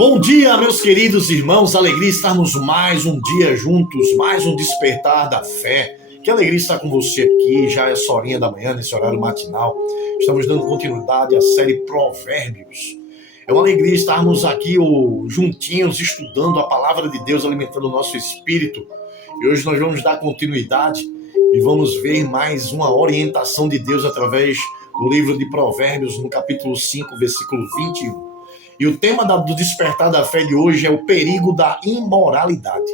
Bom dia, meus queridos irmãos, alegria estarmos mais um dia juntos, mais um despertar da fé. Que alegria estar com você aqui, já é essa horinha da manhã, nesse horário matinal. Estamos dando continuidade à série Provérbios. É uma alegria estarmos aqui juntinhos, estudando a palavra de Deus, alimentando o nosso espírito. E hoje nós vamos dar continuidade e vamos ver mais uma orientação de Deus através do livro de Provérbios, no capítulo 5, versículo 21. E o tema do despertar da fé de hoje é o perigo da imoralidade.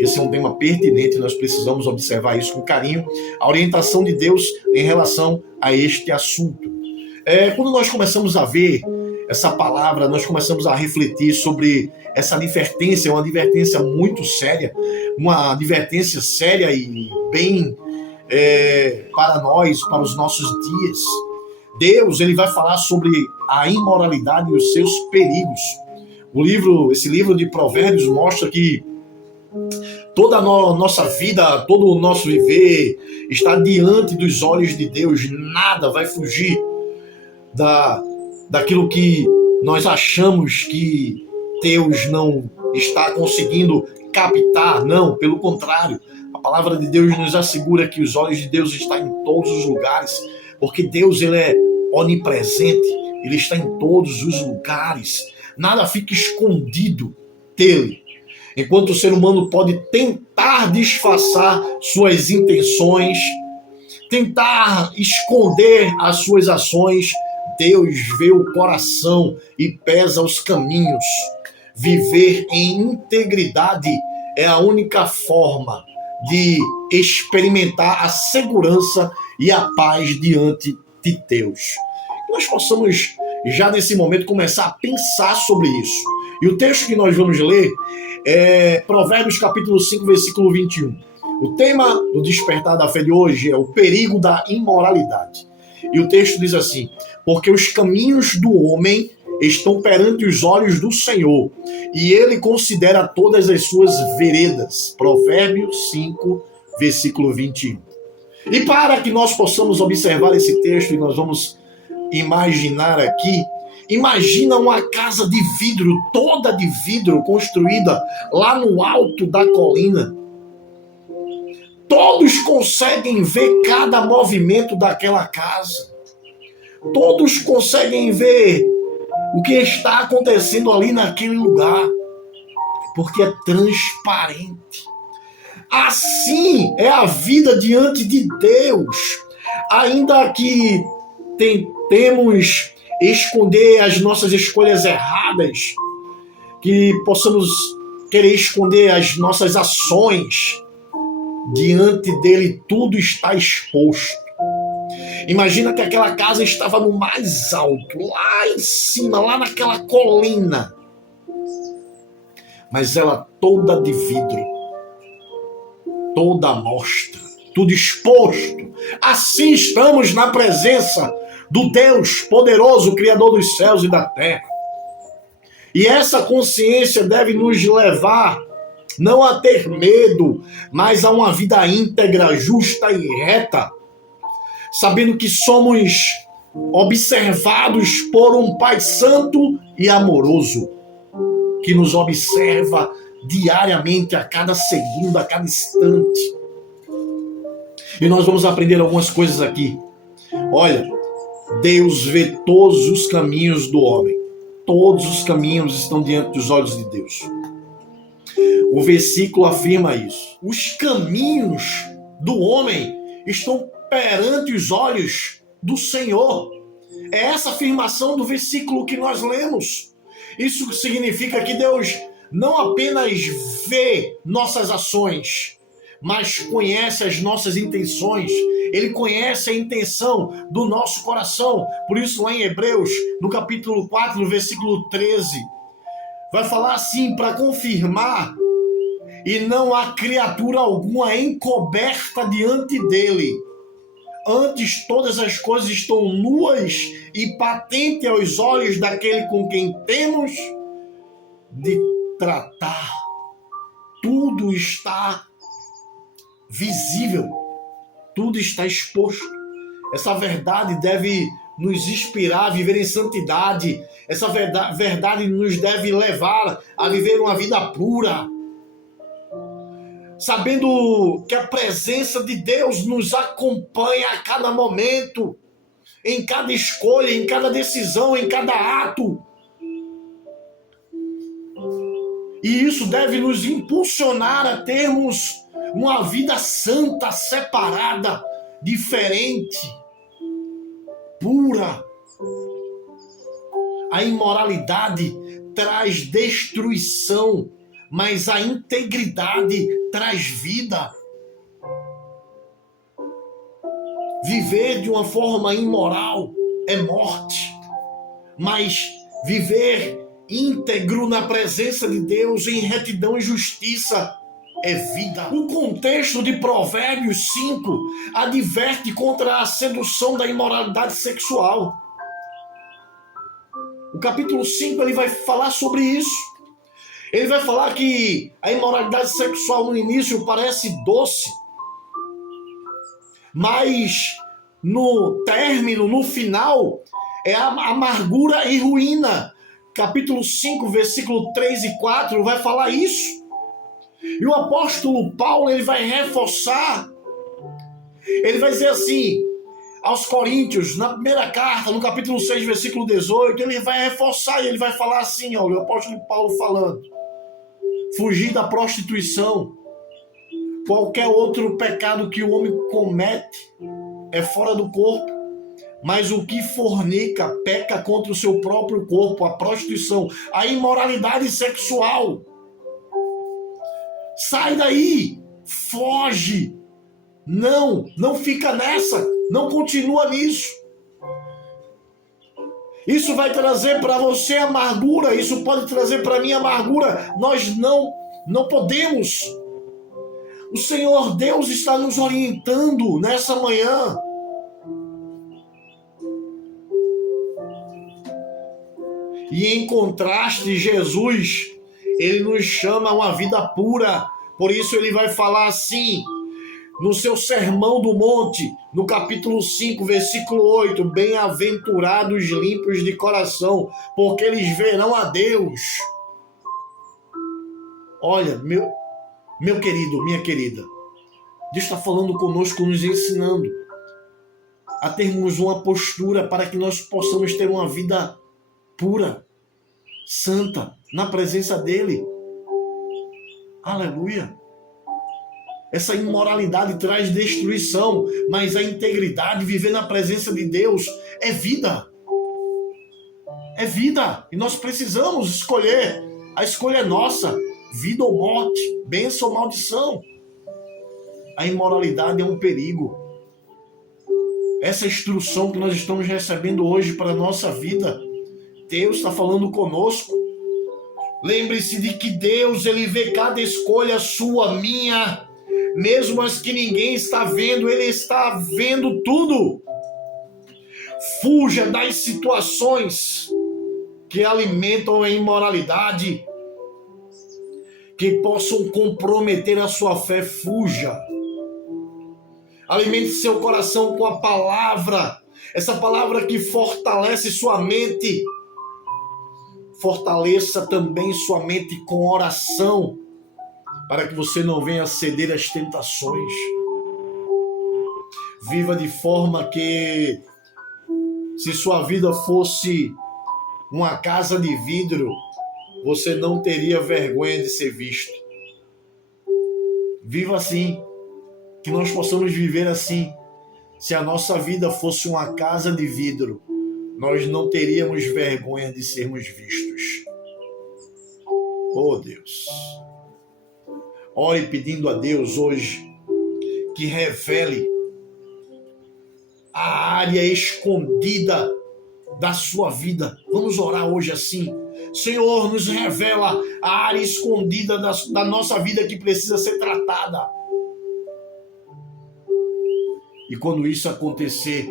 Esse é um tema pertinente, nós precisamos observar isso com carinho, a orientação de Deus em relação a este assunto. Quando nós começamos a ver essa palavra, nós começamos a refletir sobre essa advertência, uma advertência muito séria, uma advertência séria e bem para nós, para os nossos dias. Deus, ele vai falar sobre a imoralidade e os seus perigos. Esse livro de Provérbios mostra que toda a nossa vida, todo o nosso viver está diante dos olhos de Deus. Nada vai fugir daquilo que nós achamos que Deus não está conseguindo captar. Não, pelo contrário. A palavra de Deus nos assegura que os olhos de Deus estão em todos os lugares, porque Deus, ele é onipresente, ele está em todos os lugares. Nada fica escondido dele. Enquanto o ser humano pode tentar disfarçar suas intenções, tentar esconder as suas ações, Deus vê o coração e pesa os caminhos. Viver em integridade é a única forma de experimentar a segurança e a paz diante de Deus. Que nós possamos já nesse momento começar a pensar sobre isso. E o texto que nós vamos ler é Provérbios capítulo 5, versículo 21. O tema do despertar da fé de hoje é o perigo da imoralidade. E o texto diz assim: porque os caminhos do homem estão perante os olhos do Senhor, e ele considera todas as suas veredas. Provérbios 5, versículo 21. E para que nós possamos observar esse texto, e nós vamos imaginar aqui, imagina uma casa de vidro, toda de vidro, construída lá no alto da colina. Todos conseguem ver cada movimento daquela casa. Todos conseguem ver o que está acontecendo ali naquele lugar, porque é transparente. Assim é a vida diante de Deus. Ainda que tentemos esconder as nossas escolhas erradas, que possamos querer esconder as nossas ações, diante dele tudo está exposto. Imagina que aquela casa estava no mais alto, lá em cima, lá naquela colina, mas ela toda de vidro, toda à mostra, tudo exposto. Assim estamos na presença do Deus poderoso, Criador dos céus e da terra. E essa consciência deve nos levar não a ter medo, mas a uma vida íntegra, justa e reta, sabendo que somos observados por um Pai Santo e amoroso, que nos observa diariamente, a cada segundo, a cada instante. E nós vamos aprender algumas coisas aqui. Olha, Deus vê todos os caminhos do homem. Todos os caminhos estão diante dos olhos de Deus. O versículo afirma isso. Os caminhos do homem estão perante os olhos do Senhor. É essa afirmação do versículo que nós lemos. Isso significa que Deus não apenas vê nossas ações, mas conhece as nossas intenções. Ele conhece a intenção do nosso coração. Por isso, lá em Hebreus, no capítulo 4, no versículo 13, vai falar assim, para confirmar: e não há criatura alguma encoberta diante dele. Antes, todas as coisas estão nuas e patentes aos olhos daquele com quem temos de tratar. Tudo está visível, tudo está exposto. Essa verdade deve nos inspirar a viver em santidade. Essa verdade nos deve levar a viver uma vida pura, sabendo que a presença de Deus nos acompanha a cada momento, em cada escolha, em cada decisão, em cada ato. E isso deve nos impulsionar a termos uma vida santa, separada, diferente, pura. A imoralidade traz destruição, mas a integridade traz vida. Viver de uma forma imoral é morte, mas viver íntegro na presença de Deus, em retidão e justiça, é vida. O contexto de Provérbios 5 adverte contra a sedução da imoralidade sexual. O capítulo 5 ele vai falar sobre isso. Ele vai falar que a imoralidade sexual no início parece doce, mas no término, no final, é a amargura e ruína. Capítulo 5, versículo 3 e 4 vai falar isso. E o apóstolo Paulo ele vai reforçar. Ele vai dizer assim, aos Coríntios, na primeira carta, no capítulo 6, versículo 18, ele vai reforçar e ele vai falar assim, olha, o apóstolo Paulo falando: fugir da prostituição. Qualquer outro pecado que o homem comete é fora do corpo, mas o que fornica peca contra o seu próprio corpo, a prostituição, a imoralidade sexual. Sai daí, foge, não fica nessa, não continua nisso. Isso vai trazer para você amargura, isso pode trazer para mim amargura. Nós não podemos. O Senhor Deus está nos orientando nessa manhã. E em contraste, Jesus, ele nos chama a uma vida pura. Por isso ele vai falar assim, no seu Sermão do Monte, no capítulo 5, versículo 8, bem-aventurados limpos de coração, porque eles verão a Deus. Olha, meu querido, minha querida, Deus está falando conosco, nos ensinando a termos uma postura para que nós possamos ter uma vida pura, santa, na presença dele. Aleluia. Essa imoralidade traz destruição, mas a integridade, viver na presença de Deus, é vida. É vida. E nós precisamos escolher. A escolha é nossa. Vida ou morte, bênção ou maldição. A imoralidade é um perigo. Essa instrução que nós estamos recebendo hoje para a nossa vida, Deus está falando conosco. Lembre-se de que Deus, ele vê cada escolha sua, minha, mesmo as que ninguém está vendo, ele está vendo tudo. Fuja das situações que alimentam a imoralidade, que possam comprometer a sua fé. Fuja. Alimente seu coração com a palavra, essa palavra que fortalece sua mente. Fortaleça também sua mente com oração, para que você não venha ceder às tentações. Viva de forma que, se sua vida fosse uma casa de vidro, você não teria vergonha de ser visto. Viva assim, que nós possamos viver assim. Se a nossa vida fosse uma casa de vidro, nós não teríamos vergonha de sermos vistos. Oh Deus, ore pedindo a Deus hoje que revele a área escondida da sua vida. Vamos orar hoje assim. Senhor, nos revela a área escondida da nossa vida que precisa ser tratada. E quando isso acontecer,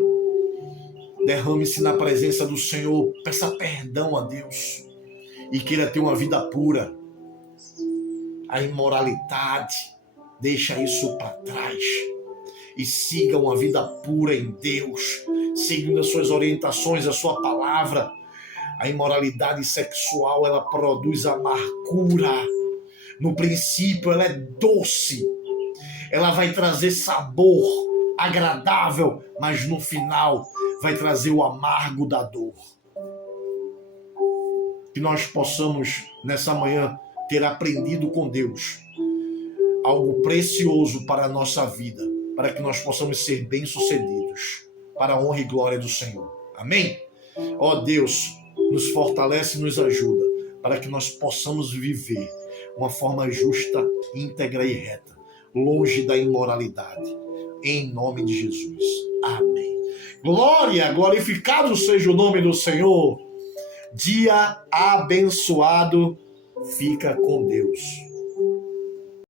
derrame-se na presença do Senhor, peça perdão a Deus e queira ter uma vida pura. A imoralidade, deixa isso para trás e siga uma vida pura em Deus, seguindo as suas orientações, a sua palavra. A imoralidade sexual, ela produz amargura. No princípio, ela é doce. Ela vai trazer sabor agradável, mas no final vai trazer o amargo da dor. Que nós possamos, nessa manhã, ter aprendido com Deus algo precioso para a nossa vida, para que nós possamos ser bem-sucedidos, para a honra e glória do Senhor. Amém? Ó Deus, nos fortalece e nos ajuda, para que nós possamos viver uma forma justa, íntegra e reta, longe da imoralidade. Em nome de Jesus. Amém. Glória, glorificado seja o nome do Senhor. Dia abençoado. Fica com Deus.